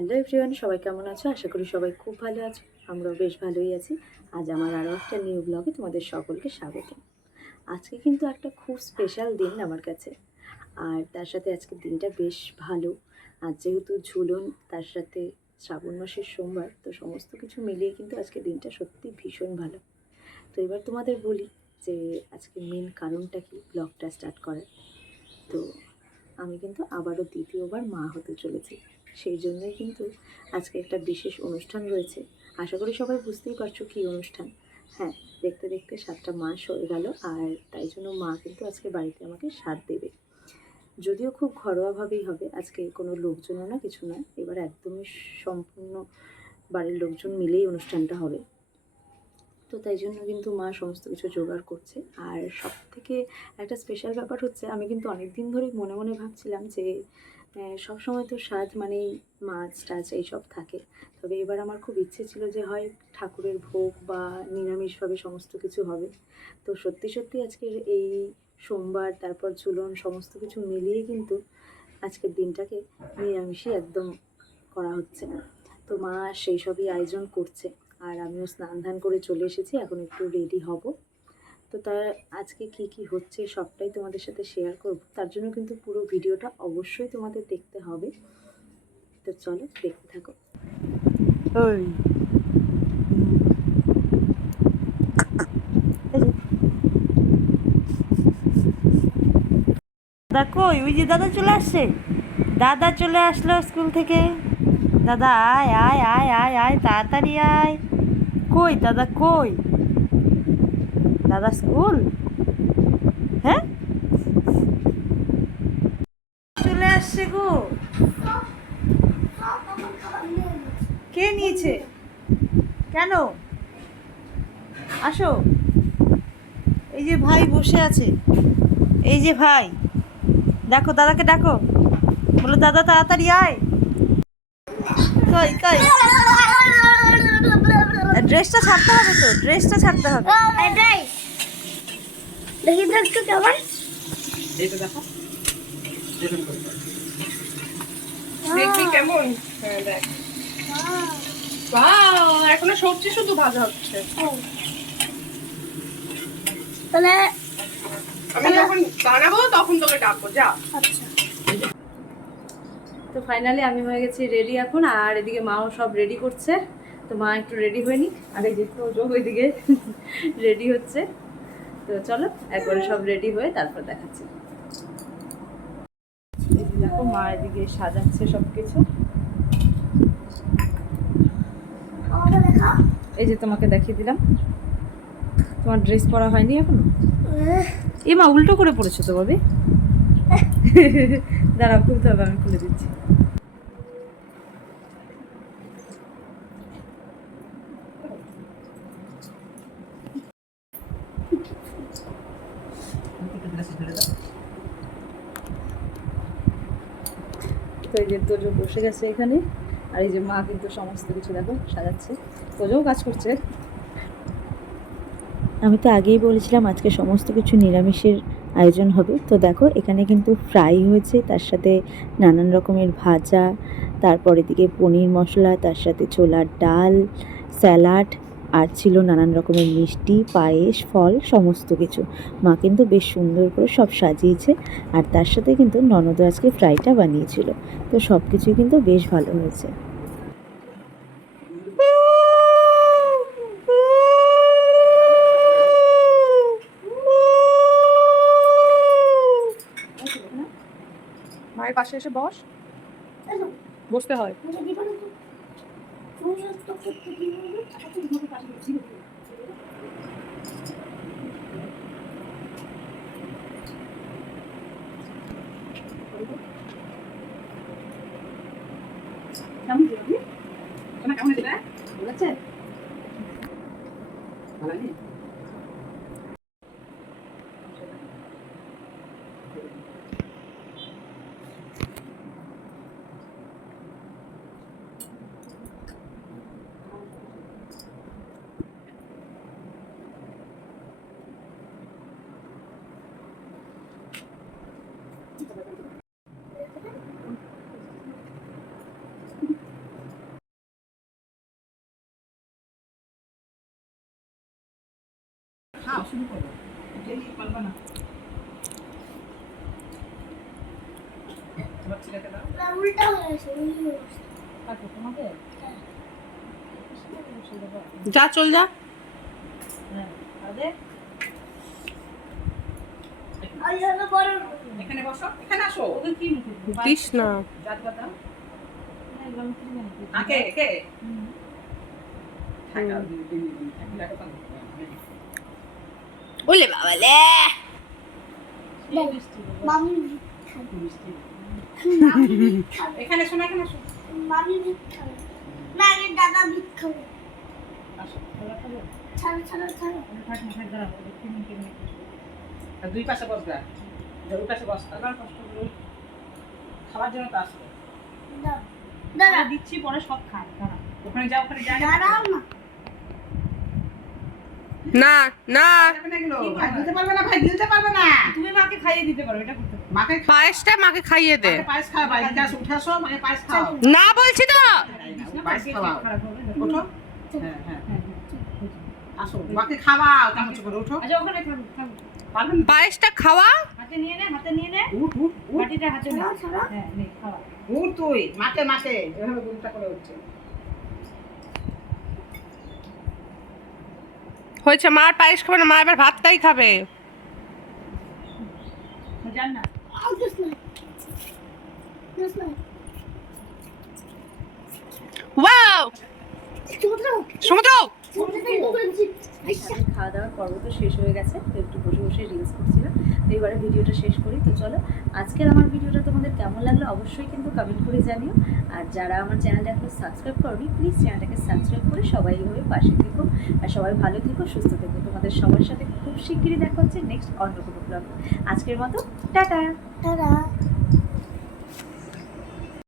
Hello everyone, সবাই কেমন আছো? আশা করি সবাই খুব ভালো আছো। আমরাও বেশ ভালোই আছি। আজ আমার আরও একটা নিউ ব্লগে তোমাদের সকলকে স্বাগত। আজকে কিন্তু একটা খুব স্পেশাল দিন আমার কাছে, আর তার সাথে আজকের দিনটা বেশ ভালো। আজ যেহেতু ঝুলন, তার সাথে শ্রাবণ মাসের সোমবার, তো সমস্ত কিছু মিলিয়ে কিন্তু আজকের দিনটা সত্যি ভীষণ ভালো। তো এবার তোমাদের বলি যে আজকে মেন কারণটা কি ব্লগটা স্টার্ট করার। তো আমি কিন্তু আবারও দ্বিতীয়বার মা হতে চলেছি, সেই জন্যই কিন্তু আজকে একটা বিশেষ অনুষ্ঠান রয়েছে। আশা করি সবাই বুঝতেই পারছো কী অনুষ্ঠান। হ্যাঁ, দেখতে দেখতে 7টা মাস হয়ে গেল, আর তাই জন্য মা কিন্তু আজকে বাড়িতে আমাকে সাথ দেবে। যদিও খুব ঘরোয়াভাবেই হবে, আজকে কোনো লোকজনও না, কিছু না, এবার একদমই সম্পূর্ণ বাড়ির লোকজন মিলেই অনুষ্ঠানটা হবে। তো তাই জন্য কিন্তু মা সমস্ত কিছু জোগাড় করছে। আর সব থেকে একটা স্পেশাল ব্যাপার হচ্ছে, আমি কিন্তু অনেক দিন ধরেই মনে মনে ভাবছিলাম যে সবসময় তো স্বাদ মানেই মাছ টাছ এইসব থাকে, তবে এবার আমার খুব ইচ্ছে ছিল যে হয় ঠাকুরের ভোগ বা নিরামিষভাবে সমস্ত কিছু হবে। তো সত্যি সত্যি আজকের এই সোমবার, তারপর ঝুলন, সমস্ত কিছু মিলিয়ে কিন্তু আজকের দিনটাকে নিরামিষই একদম করা হচ্ছে। তো মা সেই সবই আয়োজন করছে, আর আমিও স্নান ধান করে চলে এসেছি, এখন একটু রেডি হব। তো তার আজকে কি কি হচ্ছে সবটাই তোমাদের সাথে শেয়ার করব, তার জন্য কিন্তু পুরো ভিডিওটা অবশ্যই তোমাদের দেখতে হবে। তো চলো দেখতে থাকো। ওই দাদা কই? ওই যে দাদা চলে আসছে, দাদা চলে আসলো স্কুল থেকে। দাদা আয় আয় আয় আয় আয়, তাড়াতাড়ি আয়। কই দাদা কই? দাদা স্কুল, হ্যাঁ চলে আসছে গো। কে নিয়েছে? কেন? আসো। এই যে ভাই বসে আছে, এই যে ভাই, দেখো দাদাকে ডাকো, বলো দাদা তাড়াতাড়ি আয়। কই কই? ড্রেসটা ছাড়তে হবে, তো ড্রেসটা ছাড়তে হবে। দেখি তো একটু কেমন, এইটা দেখো, দেখি কেমন। হ্যাঁ দেখ, ওয়াও, এখনো সবজি শুধু ভাজা হচ্ছে। তাহলে আমি যখন বানাবো তখন তোকে ডাকবো, যা। আচ্ছা। তো ফাইনালি আমি হয়ে গেছি রেডি এখন, আর এদিকে মাও সব রেডি করছে। তো মা একটু রেডি হয়নি, আর এই যে তোজো ওইদিকে রেডি হচ্ছে। তো চলো একবারে সব রেডি হয়ে তারপর দেখাচ্ছি। দেখো মা এদিকে সাজাচ্ছে সব কিছু। এই যে তোমাকে দেখিয়ে দিলাম, তোমার ড্রেস পরা হয়নি এখনো। এ মা উল্টো করে পড়েছো তো ভাবি। দাঁড়াও, খুলতে হবে, আমি খুলে দিচ্ছি। তো এই যে তোজো বসে গেছে এখানে, আর এই যে মা কিন্তু সমস্ত কিছু দেখো সাজাচ্ছে, তোজোও কাজ করছে। আমি তো আগেই বলেছিলাম আজকে সমস্ত কিছু নিরামিষের আয়োজন হবে। তো দেখো এখানে কিন্তু ফ্রাই হয়েছে, তার সাথে নানান রকমের ভাজা, তারপর এদিকে পনির মশলা, তার সাথে ছোলার ডাল, স্যালাড, আর ছিল নানান রকমের মিষ্টি, পায়েস, ফল, সমস্ত কিছু। মা কিন্তু বেশ সুন্দর করে সব সাজিয়েছে, আর তার সাথে কিন্তু ননদও আজকে ফ্রাইটা বানিয়েছিল। তো সব কিছুই কিন্তু বেশ ভালো হয়েছে। মায়ের পাশে এসে বস, বসতে হয়। কেমন কেমন হয়েছে? ভালো আছে? ভালো হয়নি? খাও শুরু করো ডেলি পারবা না তোমার ছেলেকে দাও উল্টা হয়েছে কাকু তোমাকে যা চল যা। হ্যাঁ আদে আর হলো বড় এখানে বসো এখানে আসো ওকে কি মুখে দিস না। জাত কথা আকে কে থাকা দিন থাকলে কথা ওলে বাবা লে। মামি এখানে শোনা এখানে শোনা মামি ভিক্ষা না আগে দাদা ভিক্ষা আসো ছাড়ো ছাড়ো ছাড়ো আর দুই পাশে বসবা দুই পাশে বস আবার কষ্ট করে খাওয়ার জন্য তো আসো দাদা দিচ্ছি পরে সব খায় দাঁড়া ওখানে যাও ওখানে যা দাঁড়াও না না না যাবে না এগুলো ভাই দিতে পারবে না ভাই দিতে পারবে না তুমি মাকে খাইয়ে দিতে পারো, এটা করতে পারো। মাকে পায়েসটা মাকে খাইয়ে দে। পায়েস খাও ভাই গ্যাস উঠে আসো মাকে পায়েস খাও না বলছি তো। পায়েস খাওয়াও খারাপ হবে না। ওঠো হ্যাঁ হ্যাঁ হ্যাঁ, আসো মাকে খাওয়াও চামচ করে ওঠো আচ্ছা ওখানে থাকো থাকো। পারবেন না? পায়েসটা খাওয়া। হাতে নিয়ে নে উঠ উঠ উঠ বাটিটা হাতে নে। ছাড়ো, ছাড়ো। হ্যাঁ নে খাওয়া। উঠ তুই মাকে মাকে এভাবে গুলটা করে উঠছে হয়েছে, মার পায়েস খাবে না, মা এবার ভাতটাই খাবে। জান না আউ দিস না দিস না ওয়াও সমুদ্র সমুদ্র। সমুদ্রতে ঢুকেছি আমাদের খাওয়া দাওয়ার পর্ব তো শেষ হয়ে গেছে, তো একটু বসে বসে রিলস করছিলাম। তো এবারে ভিডিওটা শেষ করি। তো চলো, আজকের আমার ভিডিওটা তোমাদের কেমন লাগলো অবশ্যই কিন্তু কমেন্ট করে জানিও। আর যারা আমার চ্যানেলটা এখনো সাবস্ক্রাইব করনি, প্লিজ চ্যানেলটাকে সাবস্ক্রাইব করে সবাই এইভাবে পাশে থেকো। আর সবাই ভালো থেকো, সুস্থ থেকো। তোমাদের সবার সাথে খুব শিগগিরই দেখা হচ্ছে নেক্সট অন্য কোনো ব্লগে। আজকের মতো টাটা। দাদা